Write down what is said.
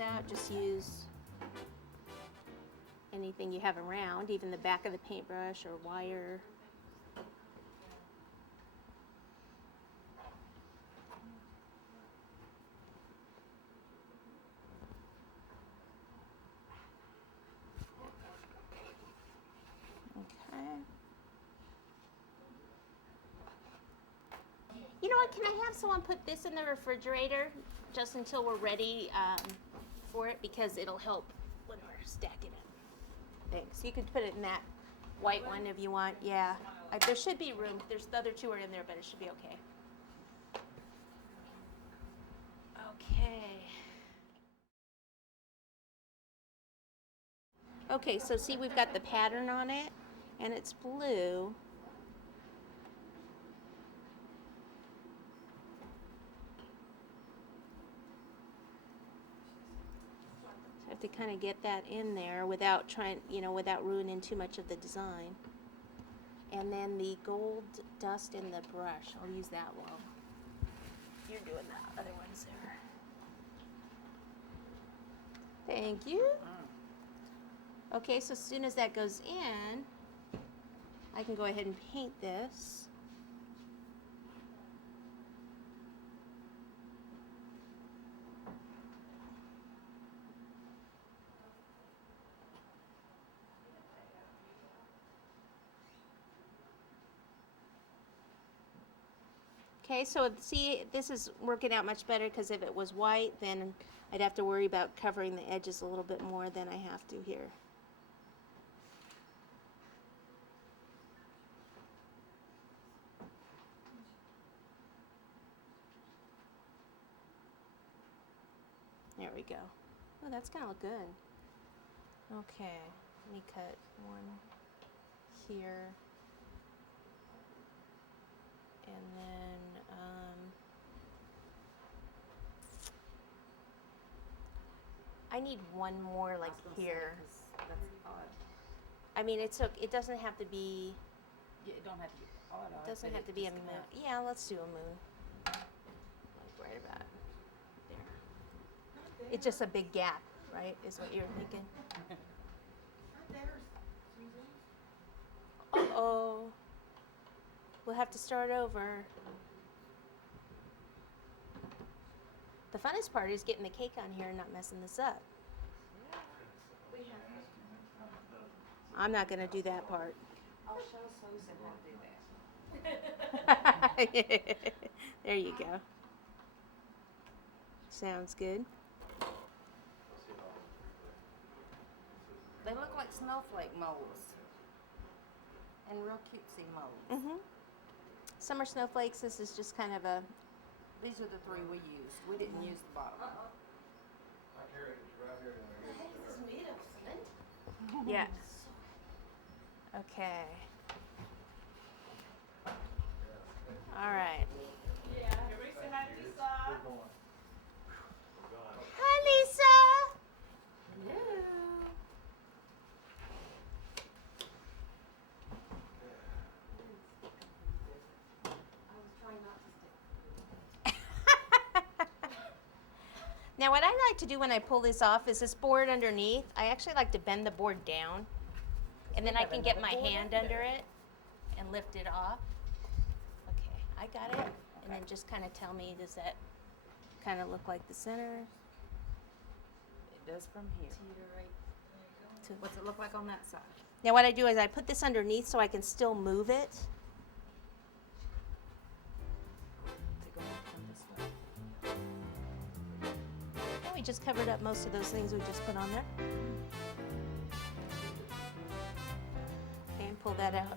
out, just use anything you have around, even the back of the paintbrush or wire. You know what, can I have someone put this in the refrigerator just until we're ready for it, because it'll help when we're stacking it. Thanks. You could put it in that white one if you want. Yeah. There should be room. The other two are in there, but it should be okay. Okay. Okay, so see, we've got the pattern on it, and it's blue. To kind of get that in there without without ruining too much of the design. And then the gold dust in the brush, I'll use that while you're doing the other ones there. Thank you. Okay, so as soon as that goes in, I can go ahead and paint this. Okay, so see, this is working out much better, because if it was white, then I'd have to worry about covering the edges a little bit more than I have to here. There we go. Oh, that's gonna look good. Okay, let me cut one here. And then, I need one more like here. That's odd. I mean, it doesn't have to be. Yeah, it don't have to be odd. It doesn't have to be a moon. Yeah, let's do a moon. Like right about there. It's just a big gap, right? Is what you're thinking. Uh-oh. We'll have to start over. The funnest part is getting the cake on here and not messing this up. I'm not going to do that part. I'll show Susan how to do that. There you go. Sounds good. They look like snowflake molds. And real cutesy molds. Mm-hmm. Summer snowflakes, this is just kind of a... These are the three we used. We didn't use the bottom one. This is made of flint? Yeah. Okay. All right. Yeah, everybody say hi to Lisa. Hi, Lisa. Hello. I was trying not to stick. Now, what I like to do when I pull this off is this board underneath, I actually like to bend the board down, and then I can get my hand under it and lift it off. Okay, I got it. And then just kind of tell me, does that kind of look like the center? It does from here. What's it look like on that side? Now what I do is I put this underneath so I can still move it. To go up from this way. And we just covered up most of those things we just put on there. Okay, and pull that out.